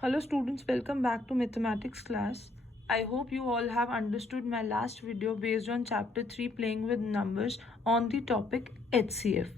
Hello students, welcome back to mathematics class. I hope you all have understood my last video based on chapter 3 playing with numbers on the topic HCF.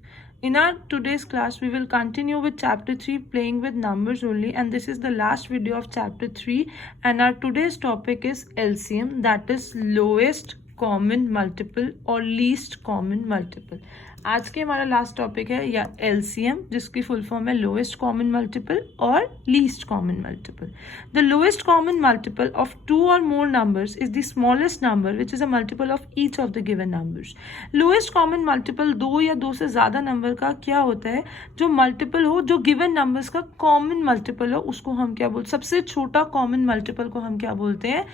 In our today's class we will continue with chapter 3 playing with numbers only, and this is the last video of chapter 3, and our today's topic is LCM, that is lowest common multiple और least common multiple. आज के हमारा last topic है या LCM, जिसकी full form है lowest common multiple और least common multiple. The lowest common multiple of two और more numbers is the smallest number which is a multiple of each of the given numbers. Lowest common multiple दो या दो से ज़्यादा number का क्या होता है, जो मल्टीपल हो, जो गिवन नंबर्स का कॉमन मल्टीपल हो, उसको हम क्या बोलते, सबसे छोटा कॉमन मल्टीपल को हम क्या बोलते हैं,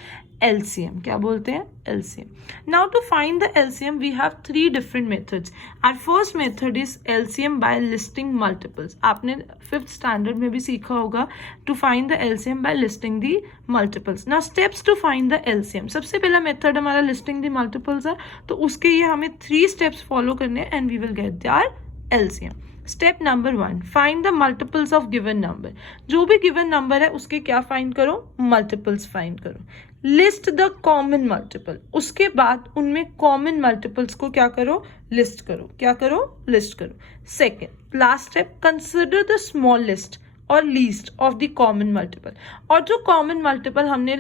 LCM. क्या बोलते हैं, LCM. Now to find the LCM we have three different methods. Our first method is LCM by listing multiples. आपने 5th standard में भी सीखा होगा to find the LCM by listing the multiples. Now steps to find the LCM. सबसे पहला method हमारा listing the multiples है, तो उसके लिए हमें 3 steps follow करने हैं and we will get our LCM. Step number 1, find the multiples of given number. जो भी गिवन नंबर है उसके क्या फाइंड करो, मल्टीपल्स फाइंड करो. लिस्ट द कॉमन मल्टीपल, उसके बाद उनमें कॉमन मल्टीपल्स को क्या करो, लिस्ट करो. क्या करो, लिस्ट करो. Second last step, consider the smallest और least of the common multiple. और जो कॉमन मल्टीपल हमने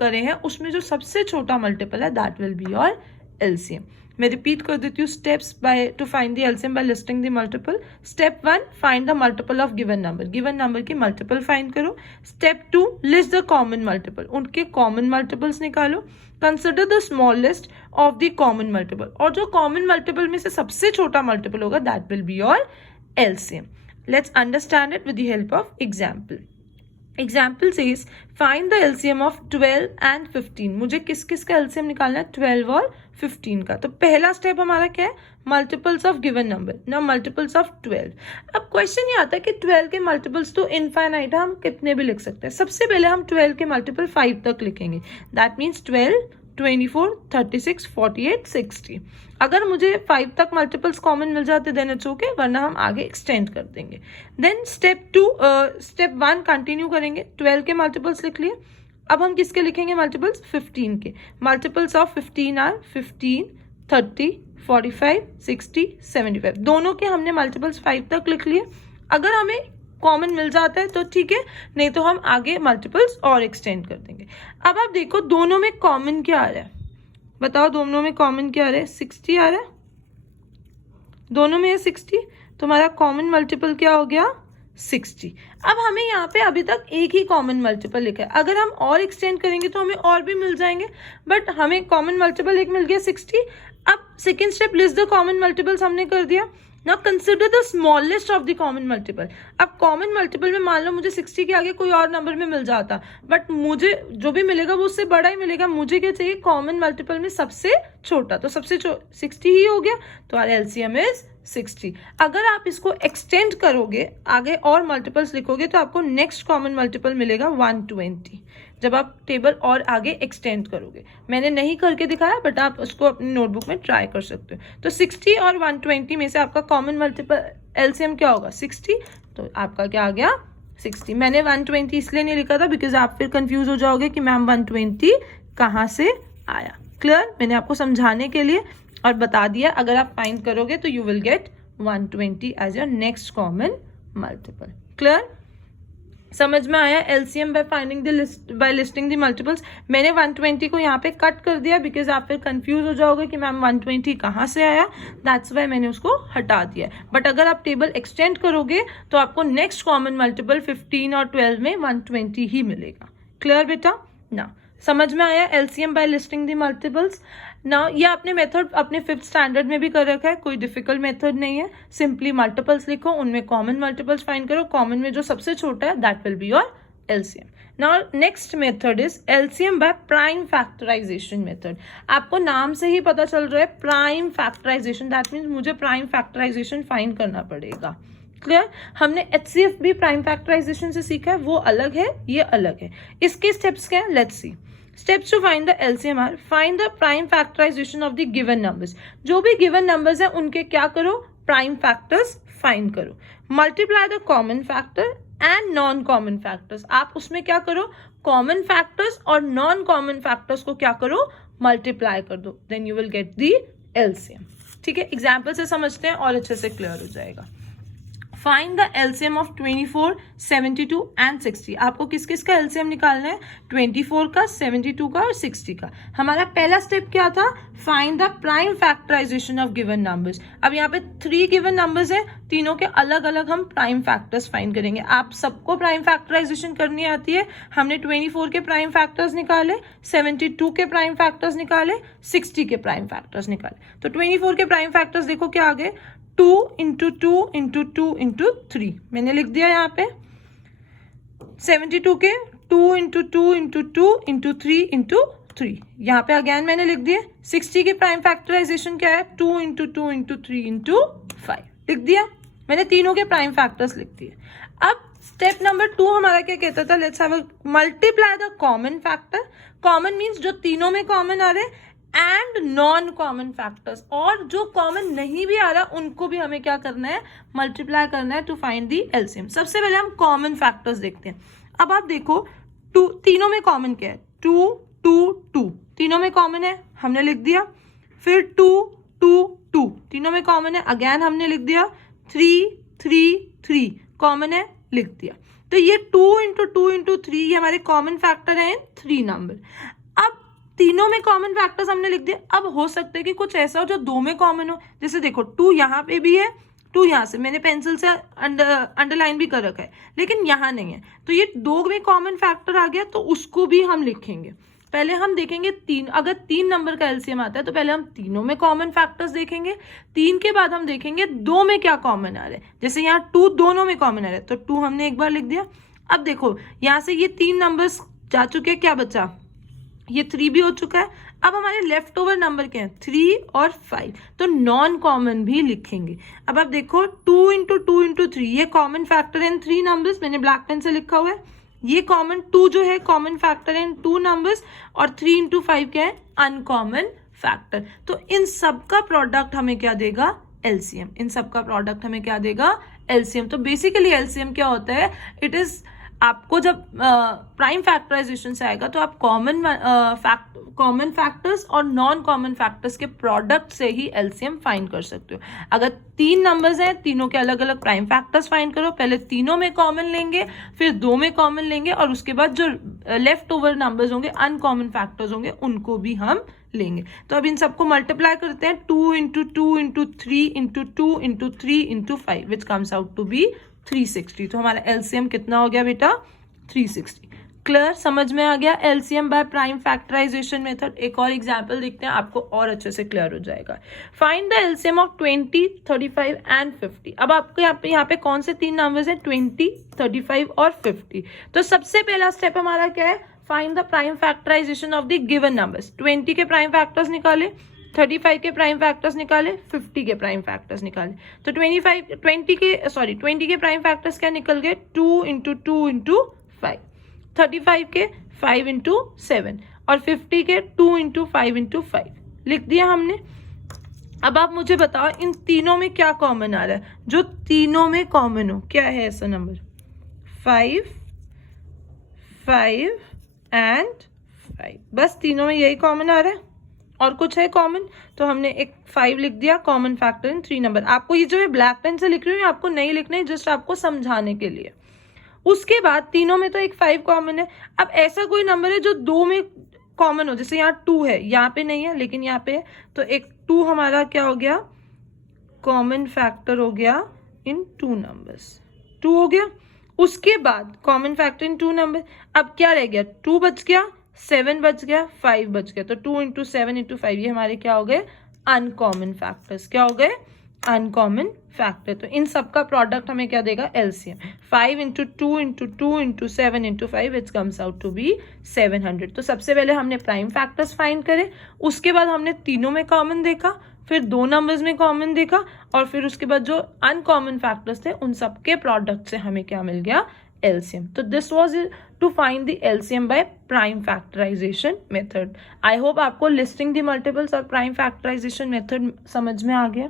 करे हैं उसमें जो सबसे छोटा मल्टीपल है that will be your LCM. मैं रिपीट कर देती हूँ steps by to find the LCM by listing the multiple. Step 1, find the multiple of given number. Given number की मल्टीपल फाइंड करो. Step 2, list the common multiple. उनके common multiples निकालो. Consider the smallest of the common multiple. और जो common multiple में से सबसे छोटा मल्टीपल होगा that will be your LCM. Let's understand it with the help of example. Example says find the LCM of 12 and 15. मुझे किस किस का LCM निकालना है, 12 और 15 का. तो पहला स्टेप हमारा क्या है, मल्टीपल्स ऑफ गिवन नंबर. ना मल्टीपल्स ऑफ 12. अब क्वेश्चन ये आता है कि 12 के मल्टीपल्स तो इनफाइनाइट है, हम कितने भी लिख सकते हैं. सबसे पहले हम 12 के मल्टीपल 5 तक लिखेंगे. That means 12, 24, 36, 48, 60. अगर मुझे 5 तक मल्टीपल्स कॉमन मिल जाते देन इट्स ओके, वरना हम आगे एक्सटेंड कर देंगे. देन स्टेप 1 कंटिन्यू करेंगे. 12 के मल्टीपल्स लिख लिए. अब हम किसके लिखेंगे मल्टीपल्स, 15 के. Multiples of 15 are 15, 30, 45, 60, 75. दोनों के हमने मल्टीपल्स 5 तक लिख लिए. अगर हमें कॉमन मिल जाता है तो ठीक है, नहीं तो हम आगे मल्टीपल्स और एक्सटेंड कर देंगे. अब आप देखो दोनों में कॉमन क्या आ रहा है, बताओ दोनों में कॉमन क्या आ रहा है, 60 आ रहा है. दोनों में है 60, तो हमारा कॉमन मल्टीपल क्या हो गया, 60. अब हमें यहाँ पे अभी तक एक ही कॉमन मल्टीपल लिखा है. अगर हम और एक्सटेंड करेंगे तो हमें और भी मिल जाएंगे, बट हमें कॉमन मल्टीपल एक मिल गया 60. अब second step, list the common multiples हमने कर दिया. Now consider the smallest of the common multiple. अब कॉमन मल्टीपल में मान लो मुझे 60 के आगे कोई और नंबर में मिल जाता, बट मुझे जो भी मिलेगा वो उससे बड़ा ही मिलेगा. मुझे क्या चाहिए, कॉमन मल्टीपल में सबसे छोटा. तो सबसे 60 ही हो गया, तो आर LCM इज 60. अगर आप इसको एक्सटेंड करोगे, आगे और मल्टीपल्स लिखोगे, तो आपको नेक्स्ट कॉमन मल्टीपल मिलेगा 120, जब आप टेबल और आगे एक्सटेंड करोगे. मैंने नहीं करके दिखाया, बट आप उसको अपनी नोटबुक में ट्राई कर सकते हो. तो 60 और 120 में से आपका कॉमन मल्टीपल LCM क्या होगा, 60. तो आपका क्या आ गया, 60. मैंने 120 इसलिए नहीं लिखा था बिकॉज आप फिर कंफ्यूज हो जाओगे कि मैम 120 कहाँ से आया. क्लियर, मैंने आपको समझाने के लिए और बता दिया. अगर आप फाइंड करोगे तो you will get 120 as your next common multiple. Clear, समझ में आया. LCM by finding the list by listing the multiples. मैंने 120 को यहाँ पे कट कर दिया बिकॉज आप फिर कंफ्यूज हो जाओगे कि मैम 120 कहाँ से आया. दैट्स वाई मैंने उसको हटा दिया. बट अगर आप टेबल एक्सटेंड करोगे तो आपको नेक्स्ट कॉमन मल्टीपल 15 और 12 में 120 ही मिलेगा. क्लियर बेटा, ना समझ में आया LCM by listing the multiples. ना ये आपने मेथड अपने 5th स्टैंडर्ड में भी कर रखा है, कोई डिफिकल्ट मेथड नहीं है. सिंपली मल्टीपल्स लिखो, उनमें कॉमन मल्टीपल्स फाइंड करो, कॉमन में जो सबसे छोटा है that will be your LCM. Now next method is LCM by prime factorisation method. आपको नाम से ही पता चल रहा है प्राइम फैक्टराइजेशन, दैट मीन्स मुझे प्राइम फैक्टराइजेशन फाइंड करना पड़ेगा. क्लियर, हमने HCF भी प्राइम फैक्टराइजेशन से सीखा है, वो अलग है, ये अलग है. इसके स्टेप्स क्या है, let's see. Steps to find the LCM are find the prime factorization of the given numbers. जो भी given numbers है उनके क्या करो, prime factors find करो. Multiply the common factor and non common factors. आप उसमें क्या करो, कॉमन फैक्टर्स और नॉन कॉमन फैक्टर्स को क्या करो, मल्टीप्लाई कर दो, then you will get the LCM. ठीक है, एग्जाम्पल से समझते हैं और अच्छे से क्लियर हो जाएगा। Find the LCM of 24, 72 and 60। आपको किस किस का एलसीएम निकालना है, 24 का, 72 का और 60 का। हमारा पहला स्टेप क्या था, find the prime factorisation of given numbers. अब यहाँ पे 3 गिवन नंबर्स है, तीनों के अलग अलग हम प्राइम फैक्टर्स फाइंड करेंगे। आप सबको प्राइम फैक्टराइजेशन करनी आती है। हमने 24 के प्राइम फैक्टर्स निकाले, 72 के प्राइम फैक्टर्स निकाले, 60 के प्राइम फैक्टर्स निकाले। तो 24 के प्राइम फैक्टर्स देखो क्या आ गए, 2 इंटू 2 इंटू 2 इंटू 3 मैंने लिख दिया यहाँ पे। 72 के 2 इंटू 2 इंटू 2 इंटू 3 इंटू 3 यहाँ पे अगेन मैंने लिख दिया। 60 की प्राइम फैक्टराइजेशन क्या है, 2 इंटू 2 इंटू 3 इंटू 5 लिख दिया मैंने, तीनों के प्राइम फैक्टर्स लिख दिए। अब स्टेप नंबर 2 हमारा क्या कहता था, let's have a multiply the common factor. Common means जो तीनों में कॉमन आ रहे एंड नॉन कॉमन फैक्टर्स, और जो कॉमन नहीं भी आ रहा उनको भी हमें क्या करना है, मल्टीप्लाई करना है टू फाइंड दी एलसीएम। सबसे पहले हम कॉमन फैक्टर्स देखते हैं। अब आप देखो तीनों में कॉमन क्या है, 2 2 2 तीनों में कॉमन है, हमने लिख दिया। फिर 2 2 2 तीनों में कॉमन है, अगेन हमने लिख दिया। 3 3 3 कॉमन है, लिख दिया। तो ये 2 इंटू 2 इंटू 3 ये हमारे कॉमन फैक्टर है इन 3 नंबर। अब तीनों में कॉमन फैक्टर्स हमने लिख दिए। अब हो सकता है कि कुछ ऐसा हो जो 2 में कॉमन हो, जैसे देखो 2 यहाँ पे भी है, 2 यहाँ से मैंने पेंसिल से अंडरलाइन भी कर रखा है, लेकिन यहाँ नहीं है। तो ये 2 में कॉमन फैक्टर आ गया, तो उसको भी हम लिखेंगे। पहले हम देखेंगे 3, अगर 3 नंबर का एलसीएम आता है तो पहले हम तीनों में कॉमन फैक्टर्स देखेंगे। 3 के बाद हम देखेंगे 2 में क्या कॉमन आ रहा है, जैसे यहाँ 2 दोनों में कॉमन आ रहा है, तो 2 हमने एक बार लिख दिया। अब देखो यहाँ से ये 3 नंबर्स जा चुके हैं, क्या बचा, ये 3 भी हो चुका है। अब हमारे लेफ्ट ओवर नंबर क्या है, 3 और 5, तो नॉन कॉमन भी लिखेंगे। अब आप देखो 2 इंटू 2 इंटू 3 ये कॉमन फैक्टर इन 3 नंबर्स, मैंने ब्लैक पेन से लिखा हुआ है। ये कॉमन 2 जो है कॉमन फैक्टर इन 2 नंबर्स, और 3 इंटू 5 क्या है, अनकॉमन फैक्टर। तो इन सब का प्रोडक्ट हमें क्या देगा, एलसीएम। इन सब का प्रोडक्ट हमें क्या देगा, एलसीएम। तो बेसिकली एलसीएम क्या होता है, इट इज, आपको जब प्राइम फैक्टराइजेशन से आएगा तो आप कॉमन फैक्टर्स और नॉन कॉमन फैक्टर्स के प्रोडक्ट से ही एलसीएम फाइंड कर सकते हो। अगर 3 नंबर्स हैं, तीनों के अलग अलग प्राइम फैक्टर्स फाइंड करो। पहले तीनों में कॉमन लेंगे, फिर 2 में कॉमन लेंगे, और उसके बाद जो लेफ्ट ओवर नंबर्स होंगे, अनकॉमन फैक्टर्स होंगे, उनको भी हम लेंगे। तो अब इन सबको मल्टीप्लाई करते हैं, 2 into 2 into 3 into 2 into 3 into 5 which comes out to be 360। तो हमारा एलसीएम कितना हो गया बेटा, 360। क्लियर, समझ में आ गया LCM by prime factorisation method. एक और एग्जांपल देखते हैं, आपको और अच्छे से क्लियर हो जाएगा। Find the LCM of 20, 35 and 50। अब आपको यहाँ पे कौन से 3 नंबर्स हैं, 20, 35 और 50। तो सबसे पहला स्टेप हमारा क्या है, find the prime factorisation of the given numbers. 20 के प्राइम फैक्टर्स निकाले, 35 के प्राइम फैक्टर्स निकाले, 50 के प्राइम फैक्टर्स निकाले। तो 20 के प्राइम फैक्टर्स क्या निकल गए, 2 इंटू 2 इंटू 5, 35 के 5 इंटू 7, और 50 के 2 इंटू 5 इंटू 5 लिख दिया हमने। अब आप मुझे बताओ इन तीनों में क्या कॉमन आ रहा है, जो तीनों में कॉमन हो, क्या है ऐसा नंबर, 5 5 एंड 5, बस तीनों में यही कॉमन आ रहा है, और कुछ है कॉमन, तो हमने एक 5 लिख दिया, कॉमन फैक्टर इन 3 नंबर। आपको ये जो है ब्लैक पेन से लिख रही हूँ, आपको नहीं लिखना है, जस्ट आपको समझाने के लिए। उसके बाद तीनों में तो एक 5 कॉमन है। अब ऐसा कोई नंबर है जो 2 में कॉमन हो, जैसे यहाँ 2 है, यहाँ पे नहीं है लेकिन यहाँ पे है, तो एक 2 हमारा क्या हो गया, कॉमन फैक्टर हो गया इन 2 नंबर्स, 2 हो गया। उसके बाद कॉमन फैक्टर इन 2 नंबर, अब क्या रह गया, 2 बच गया, 7 बच गया, 5 बच गया। तो 2 इंटू 7 इंटू 5 ये हमारे क्या हो गए, अनकॉमन फैक्टर्स। क्या हो गए, अनकॉमन फैक्टर। तो इन सब का प्रोडक्ट हमें क्या देगा, LCM. 5 into 2 into 2 into 7 into 5 it comes out to be 700। तो सबसे पहले हमने प्राइम फैक्टर्स फाइंड करे, उसके बाद हमने तीनों में कॉमन देखा, फिर 2 नंबर्स में कॉमन देखा, और फिर उसके बाद जो अनकॉमन फैक्टर्स थे उन सब के प्रोडक्ट से हमें क्या मिल गया, LCM. तो this was to find the LCM by prime factorization method. I hope आपको listing the multiples और prime factorization method समझ में आ गया।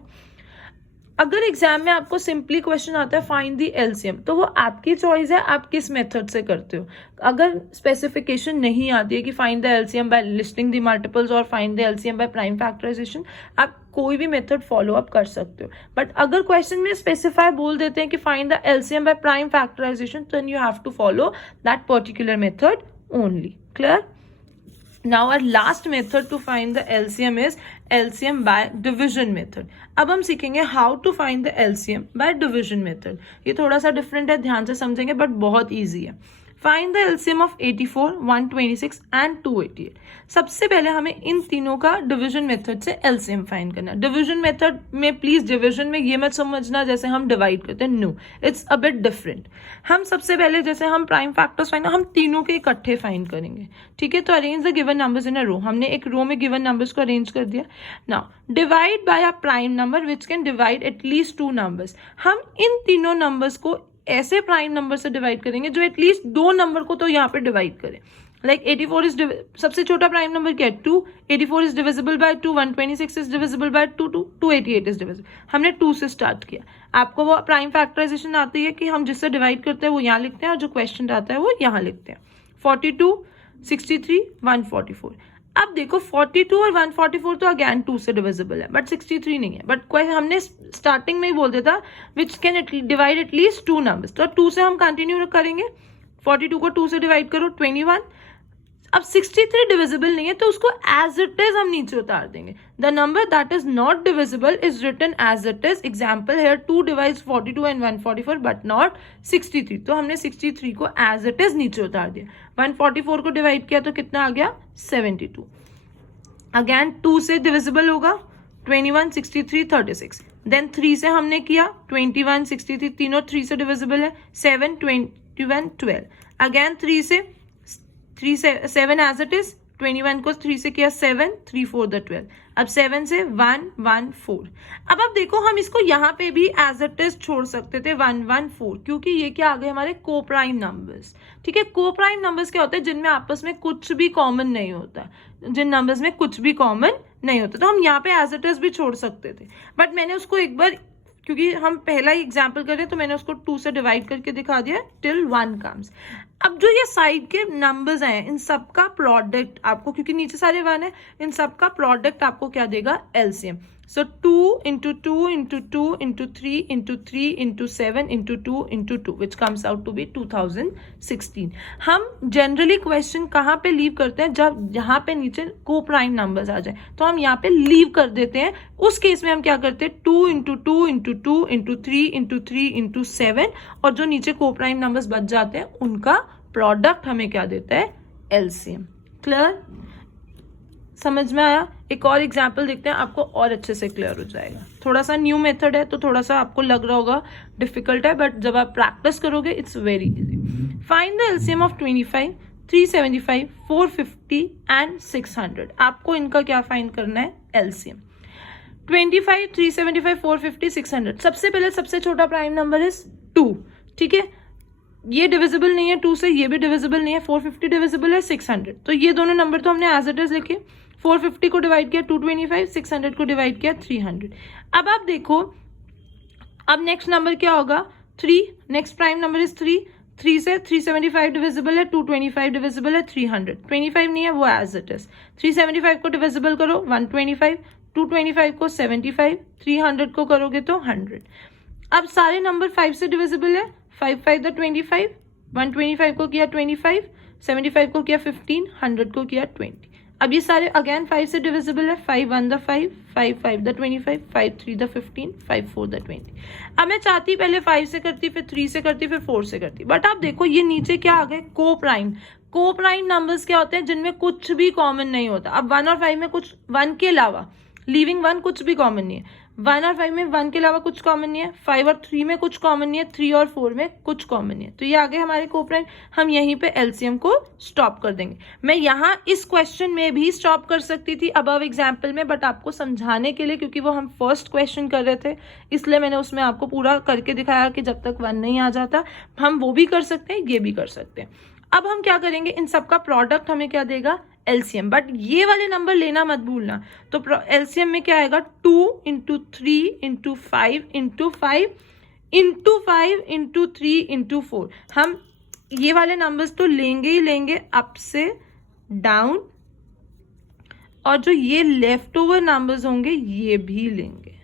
अगर एग्जाम में आपको सिंपली क्वेश्चन आता है फाइंड द एलसीएम, तो वो आपकी चॉइस है, आप किस मेथड से करते हो. अगर स्पेसिफिकेशन नहीं आती है कि find the LCM by listing the multiples और find the LCM by prime factorization, आप कोई भी मेथड फॉलो अप कर सकते हो. बट अगर क्वेश्चन में स्पेसिफाई बोल देते हैं कि find the LCM by prime factorisation, then you have to follow that particular method only. Clear? Now our last method to find the LCM is LCM by division method. अब हम सीखेंगे how to find the LCM by division method. ये थोड़ा सा different है, ध्यान से समझेंगे, बट बहुत ईजी है. Find the LCM of 84, 126 and 288. सबसे पहले हमें इन तीनों का डिवीजन मेथड से एलसीएम फाइंड करना. डिवीजन मेथड में प्लीज डिवीजन में ये मत समझना जैसे हम डिवाइड करते हैं, no, it's a bit different. हम सबसे पहले जैसे हम प्राइम फैक्टर्स फाइंड, हम तीनों के इकट्ठे फाइंड करेंगे. ठीक है, तो arrange the given numbers in a row. हमने एक रो में गिवन नंबर्स को अरेंज कर दिया. Now divide by a prime number which can divide at least 2 numbers. हम इन तीनों नंबर्स को ऐसे प्राइम नंबर से डिवाइड करेंगे जो एटलीस्ट 2 नंबर को तो यहाँ पे डिवाइड करें. लाइक 84 इज सबसे छोटा प्राइम नंबर क्या है, 2. 84 is divisible by 2. 126 is divisible by 2. 288 is divisible. हमने 2 से स्टार्ट किया. आपको वो प्राइम फैक्टराइजेशन आती है कि हम जिससे डिवाइड करते हैं वो यहाँ लिखते हैं और जो क्वेश्चन आता है वो यहाँ लिखते हैं. 42, 63, 144. अब देखो 42 और 144 तो अगेन 2 से डिविजिबल है, बट 63 नहीं है. बट हमने स्टार्टिंग में ही बोल दिया था which can divide at least 2 numbers, तो 2 से हम कंटिन्यू करेंगे. 42 को 2 से डिवाइड करो, 21. अब 63 डिविजिबल नहीं है तो उसको एज इट इज हम नीचे उतार देंगे. The number that is not divisible is written as it is. Example here 2 divides 42 and 144 but not 63. तो हमने 63 को एज इट इज नीचे उतार दिया. 144 को डिवाइड किया तो कितना आ गया, 72. अगेन 2 से डिविजिबल होगा, 21, 63, 36. देन 3 से हमने किया, 21, 63, तीनों 3 से डिविजिबल है. 7, 21, 12. अगेन 3 से 7 एज इट इज. 21 को 3 से किया, 7, 3, 4 द 12. अब 7 से 1, 1, 4. अब देखो हम इसको यहाँ पे भी एज इट इज छोड़ सकते थे 1, 1, 4, क्योंकि ये क्या आ गए हमारे को प्राइम नंबर्स. ठीक है, को प्राइम नंबर्स क्या होते हैं, जिनमें आपस में कुछ भी कॉमन नहीं होता. जिन नंबर्स में कुछ भी कॉमन नहीं होता तो हम यहाँ पे एज इट इज भी छोड़ सकते थे. बट मैंने उसको एक बार, क्योंकि हम पहला ही एग्जाम्पल कर रहे हैं, तो मैंने उसको 2 से डिवाइड करके दिखा दिया टिल 1 कम्स. अब जो ये साइड के नंबर्स हैं इन सबका प्रोडक्ट आपको, क्योंकि नीचे सारे 1 है, इन सबका प्रोडक्ट आपको क्या देगा, LCM. So 2 into 2 into 2 into 3 into 3 into 7 into 2 into 2 which comes out to be 2016. हम जनरली क्वेश्चन कहाँ पे लीव करते हैं, जब यहाँ पे नीचे को प्राइम नंबर्स आ जाए तो हम यहाँ पे लीव कर देते हैं. उस केस में हम क्या करते हैं, 2 into 2 into 2 into 3 into 3 into 7, और जो नीचे को प्राइम नंबर्स बच जाते हैं उनका प्रोडक्ट हमें क्या देता है, एलसीएम. क्लियर? समझ में आया? एक और एग्जाम्पल देखते हैं, आपको और अच्छे से क्लियर हो जाएगा. थोड़ा सा न्यू मेथड है तो थोड़ा सा आपको लग रहा होगा डिफिकल्ट है, बट जब आप प्रैक्टिस करोगे it's very easy. Find the LCM of 25, 375, 450 and 600. आपको इनका क्या फाइंड करना है, एलसीएम. 25, 375, 450, 600. सबसे पहले सबसे छोटा प्राइम नंबर इज 2. ठीक है, ये डिविजिबल नहीं है 2 से, ये भी डिविजिबल नहीं है. 450 डिविजिबल है 600, तो ये दोनों नंबर तो हमने एज इट इज लिखे. 450 को डिवाइड किया 225, 600 को डिवाइड किया 300. अब आप देखो, अब नेक्स्ट नंबर क्या होगा, 3. Next prime number is 3. 3 से 375 डिविजिबल है, 225 डिविजिबल है, 300. 25 नहीं है, वो एज इट इज. 375 को डिविजिबल करो, 125. 225 को 75. 300 को करोगे तो 100. अब सारे नंबर 5 से डिविजिबल है. 5, 5 द 25. 125 को किया 25. 75 को किया 15. 100 को किया 20. अब ये सारे अगेन 5 से डिविजिबल है. 5, 1 द 5. 5, 5 द 25. 5, 3 द 15. 5, 4 द 20. अब मैं चाहती पहले 5 से करती, फिर 3 से करती, फिर 4 से करती, बट आप देखो ये नीचे क्या आ गए, को प्राइम. को प्राइम नंबर्स क्या होते हैं, जिनमें कुछ भी कॉमन नहीं होता. अब 1 और 5 में कुछ 1 के अलावा, लीविंग 1 कुछ भी कॉमन नहीं है. 1 और 5 में 1 के अलावा कुछ कॉमन नहीं है. 5 और 3 में कुछ कॉमन नहीं है. 3 और 4 में कुछ कॉमन नहीं है. तो ये आगे हमारे कोप्राइम. हम यहीं पे एलसीएम को स्टॉप कर देंगे. मैं यहाँ इस क्वेश्चन में भी स्टॉप कर सकती थी अबव एग्जाम्पल में, बट आपको समझाने के लिए, क्योंकि वो हम फर्स्ट क्वेश्चन कर रहे थे, इसलिए मैंने उसमें आपको पूरा करके दिखाया कि जब तक 1 नहीं आ जाता हम वो भी कर सकते हैं, ये भी कर सकते हैं. अब हम क्या करेंगे, इन सबका प्रोडक्ट हमें क्या देगा, एलसीएम, बट ये वाले नंबर लेना मत भूलना। तो एलसीएम में क्या आएगा, 2 into 3 into 5 into 5 into 5 into 3 into 4। हम ये वाले नंबर्स तो लेंगे ही लेंगे अप से डाउन, और जो ये लेफ्ट ओवर नंबर्स होंगे ये भी लेंगे।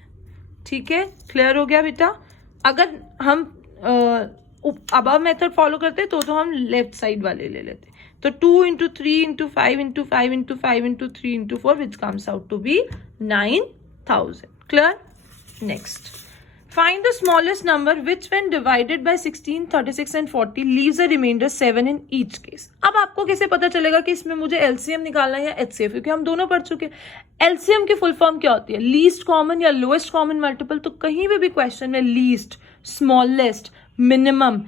ठीक है, क्लियर हो गया बेटा। अगर हम अबव मेथड फॉलो करते तो हम लेफ्ट साइड वाले ले लेते। तो 2 into 3 into 5 into 5 into 5 into 3 into 4 which comes out to be 9000। Clear. Next, find the smallest number which when divided by 16, 36 and 40 leaves a remainder 7 in each case। अब आपको कैसे पता चलेगा कि इसमें मुझे एलसीएम निकालना है या एचसीएफ, क्योंकि हम दोनों पढ़ चुके हैं। एलसीएम की फुल फॉर्म क्या होती है, लीस्ट कॉमन या लोएस्ट कॉमन मल्टीपल। तो कहीं भी क्वेश्चन में लीस्ट, स्मॉलेस्ट, मिनिमम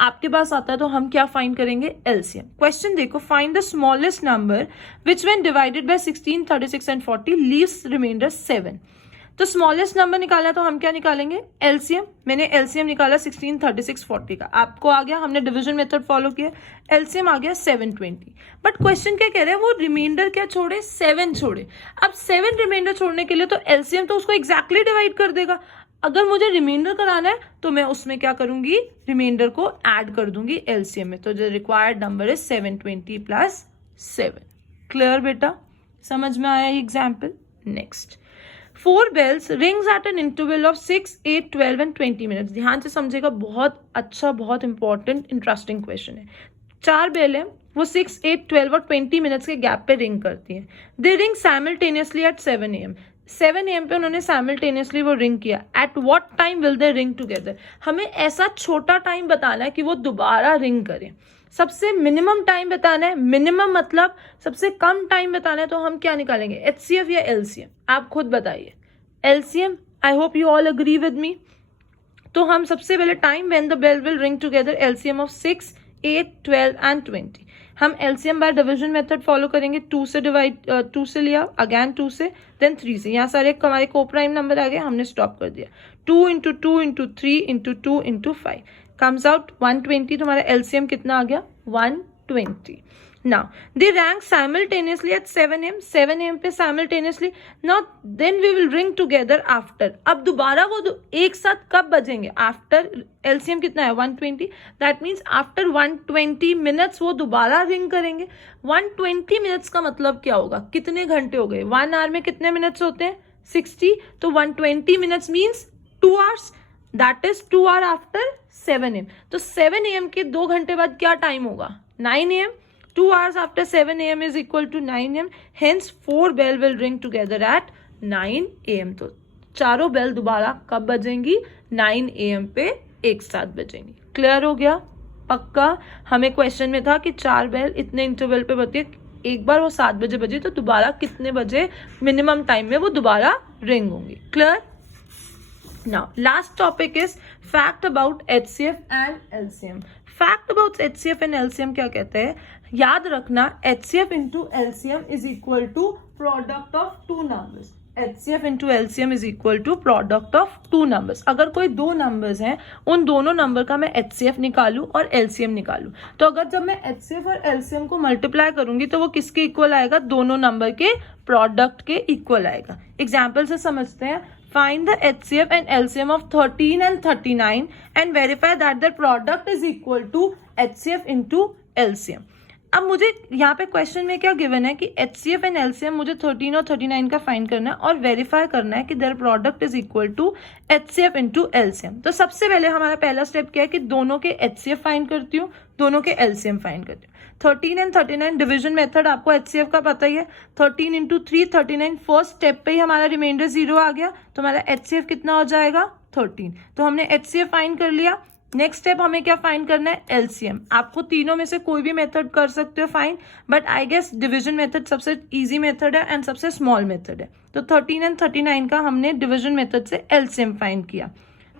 आपके पास आता है तो हम क्या फाइंड करेंगे, एलसीएम। क्वेश्चन देखो, find the smallest number which when divided by 16, 36 and 40 leaves remainder 7। तो स्मॉलेस्ट नंबर निकालना तो हम क्या निकालेंगे, एलसीएम। मैंने एलसीएम निकाला 16, 36, 40 का, आपको आ गया, हमने डिवीजन मेथड फॉलो किया, एलसीएम आ गया 720। बट क्वेश्चन क्या कह रहे हैं, वो रिमाइंडर क्या छोड़े, 7 छोड़े। अब 7 रिमाइंडर छोड़ने के लिए तो एलसीएम तो उसको एग्जैक्टली डिवाइड कर देगा। अगर मुझे रिमाइंडर कराना है तो मैं उसमें क्या करूंगी, रिमाइंडर को ऐड कर दूंगी एलसीएम में। तो जो रिक्वायर्ड नंबर है 720 प्लस 7। क्लियर बेटा, समझ में आया ये example. Next, 4 bells rings at an interval of 6, 8, 12 and 20 minutes। ध्यान से समझेगा, बहुत अच्छा, बहुत इंपॉर्टेंट, इंटरेस्टिंग क्वेश्चन है। 4 बेल है, वो 6, 8, 12 और 20 मिनट्स के गैप पे रिंग करती है। दे ring simultaneously eight 7 AM। 7 AM पे उन्होंने साइमल्टेनियसली वो रिंग किया। At what time will they ring together. हमें ऐसा छोटा टाइम बताना है कि वो दोबारा रिंग करें। सबसे मिनिमम टाइम बताना है, मिनिमम मतलब सबसे कम टाइम बताना है। तो हम क्या निकालेंगे, एचसीएफ या एलसीएम, आप खुद बताइए। LCM, I hope you all agree with me. तो हम सबसे पहले time when the bell will ring together, LCM of 6, 8, 12 and 20। हम LCM by division method follow करेंगे। 2 से डिवाइड, 2 से लिया, अगेन 2 से, देन 3 से। यहाँ सारे हमारे को प्राइम नंबर आ गए, हमने स्टॉप कर दिया। 2 into 2 into 3 into 2 into 5 comes out 120। तुम्हारा एलसीएम कितना आ गया, 120। Now they rang simultaneously at 7 AM। 7 AM पे simultaneously। Now then we will ring together after। अब दोबारा वो एक साथ कब बजेंगे, आफ्टर, LCM कितना है 120, दैट मीन्स आफ्टर 120 मिनट्स वो दोबारा रिंग करेंगे। 120 मिनट्स का मतलब क्या होगा, कितने घंटे हो गए, 1 आवर में कितने मिनट्स होते हैं, 60। तो 120 minutes means 2 hours, that is 2 hour after 7 AM। तो 7 AM के 2 घंटे बाद क्या टाइम होगा, 9 AM। 2 hours after 7 AM is equal to 9 AM, hence 4 bell will ring together at 9 AM। तो चारों बेल दोबारा कब बजेंगी, 9 AM पे एक साथ बजेंगी। क्लियर हो गया, पक्का। हमें क्वेश्चन में था कि 4 बेल इतने इंटरवल पे बजती है, एक बार वो 7 बजे बजी तो दोबारा कितने बजे मिनिमम टाइम में वो दोबारा रिंग होंगी। Clear. Now last topic is fact about HCF and LCM। Fact about HCF and LCM क्या कहते हैं, याद रखना, HCF into LCM is equal to product of 2 numbers. HCF into LCM is equal to product of 2 numbers. अगर कोई 2 numbers हैं, उन दोनों नंबर का मैं HCF निकालूं और LCM निकालूं, तो अगर जब मैं HCF और LCM को मल्टीप्लाई करूंगी तो वो किसके इक्वल आएगा, दोनों नंबर के प्रोडक्ट के इक्वल आएगा। एग्जाम्पल से समझते हैं। Find the HCF and LCM of 13 and 39 and verify that their product is equal to HCF into LCM। अब मुझे यहाँ पे क्वेश्चन में क्या गिवन है कि HCF एंड LCM मुझे 13 और 39 का फाइंड करना है और वेरीफाई करना है कि their product is equal to HCF into LCM। तो सबसे पहले हमारा पहला स्टेप क्या है कि दोनों के HCF फाइंड करती हूँ, दोनों के LCM फाइंड करती हूँ। 13 एंड 39 डिवीजन मेथड आपको HCF का पता ही है। 13 इंटू 3 39, फर्स्ट स्टेप पे ही हमारा रिमाइंडर 0 आ गया, तो हमारा HCF कितना हो जाएगा 13। तो हमने HCF फाइंड कर लिया। नेक्स्ट स्टेप हमें क्या फाइंड करना है, LCM। आपको तीनों में से कोई भी मेथड कर सकते हो find, but I guess division method सबसे इजी मेथड है एंड सबसे स्मॉल मेथड है। तो 13 एंड 39 का हमने डिवीजन मेथड से LCM फाइंड किया,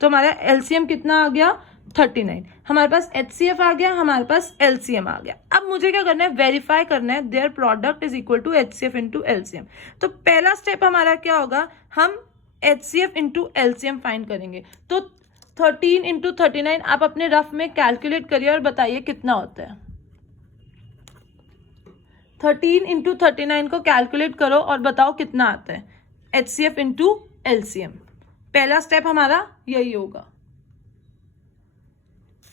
तो हमारा LCM कितना आ गया 39। हमारे पास HCF आ गया, हमारे पास LCM आ गया। अब मुझे क्या करना है, वेरीफाई करना है their product is equal to HCF into LCM। तो पहला स्टेप हमारा क्या होगा, हम HCF इंटू LCM फाइंड करेंगे। तो 13 इंटू 39 आप अपने रफ में कैलकुलेट करिए और बताइए कितना होता है। 13 इंटू 39 को कैलकुलेट करो और बताओ कितना आता है, HCF इंटू LCM। पहला स्टेप हमारा यही होगा।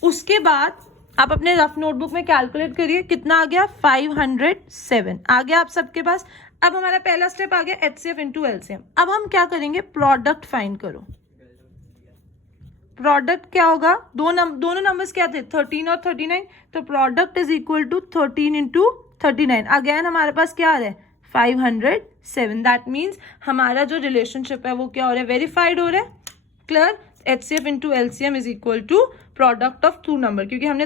उसके बाद आप अपने रफ नोटबुक में कैलकुलेट करिए कितना आ गया, 507 आ गया आप सबके पास। अब हमारा पहला स्टेप आ गया HCF इंटू LCM। अब हम क्या करेंगे, प्रोडक्ट फाइंड करो। प्रोडक्ट क्या होगा, दोनों नंबर्स क्या थे, 13 और 39, तो product is equal to 13 into 39। Again हमारे पास क्या आ रहा है, 507। दैट मीन्स हमारा जो रिलेशनशिप है वो क्या हो रहा है, वेरीफाइड हो रहा है। Clear, HCF into LCM is equal to product of two number, क्योंकि हमने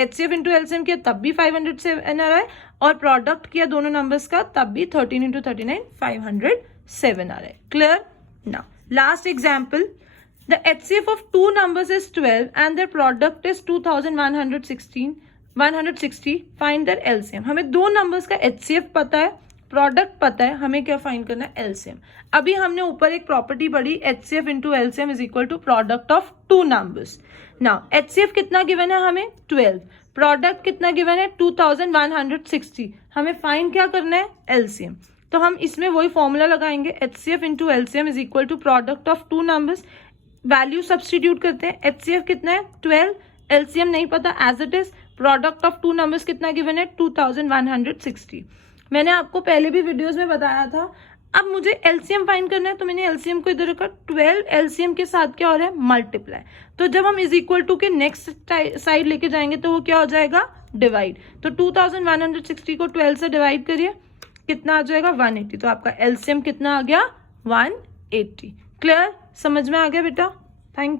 HCF इंटू LCM किया तब भी 507 आ रहा है, और प्रोडक्ट किया दोनों नंबर्स का तब भी 13 इंटू 39 507 आ रहा है। Clear. Now last example, the HCF of two numbers is 12 and their product is 2160। find their LCM। हमें दो नंबर्स का HCF पता है, प्रोडक्ट पता है, हमें क्या फाइंड करना है, LCM। अभी हमने ऊपर एक प्रॉपर्टी पढ़ी, HCF into LCM is equal to product of two numbers. Now HCF कितना गिवन है हमें, 12, प्रोडक्ट कितना गिवन है, 2160। हमें फाइंड क्या करना है, LCM। तो हम इसमें वही फॉर्मूला लगाएंगे, HCF into LCM is equal to product of two numbers. Value substitute करते हैं, HCF कितना है 12, LCM नहीं पता, as it is. Product of two numbers कितना गिवन है, 2160। मैंने आपको पहले भी वीडियोस में बताया था। अब मुझे LCM फाइंड करना है, तो मैंने LCM को इधर रखा, 12 LCM के साथ क्या हो रहा है, मल्टीप्लाई। तो जब हम इज इक्वल टू के नेक्स्ट साइड लेके जाएंगे तो वो क्या हो जाएगा, डिवाइड। तो 2160 को 12 से डिवाइड करिए, कितना आ जाएगा, 180। तो आपका LCM कितना आ गया, 180। क्लियर, समझ में आ गया बेटा, थैंक यू।